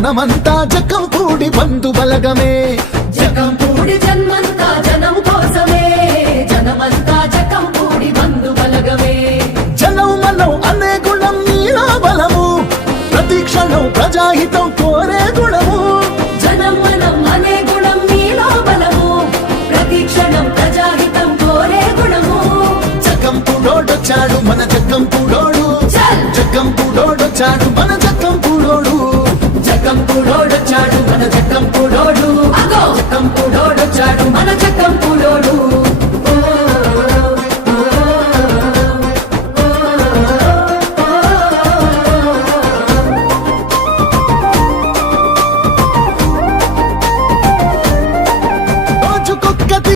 జనమంతా జక్కంపూడి బంధు బలగమే జక్కంపూడి జన్మంతా జనం కోసమే జనమంతా జక్కంపూడి బంధు బలగమే జనం మనం అనే గుణం నీలో బలము ప్రతి క్షణం ప్రజాహితం కోరే గుణము జనం మనం అనే గుణం నీలో బలము ప్రతి క్షణం ప్రజాహితం కోరే గుణము జక్కంపూడోడొచ్చాడు మన జక్కంపూడోడు జక్కంపూడోడొచ్చాడు మన జక్కంపూడోడు జక్కంపూడోడొచ్చాడు మన జక్కంపూడోడు జక్కంపూడోడొచ్చాడు మన జక్కంపూడోడు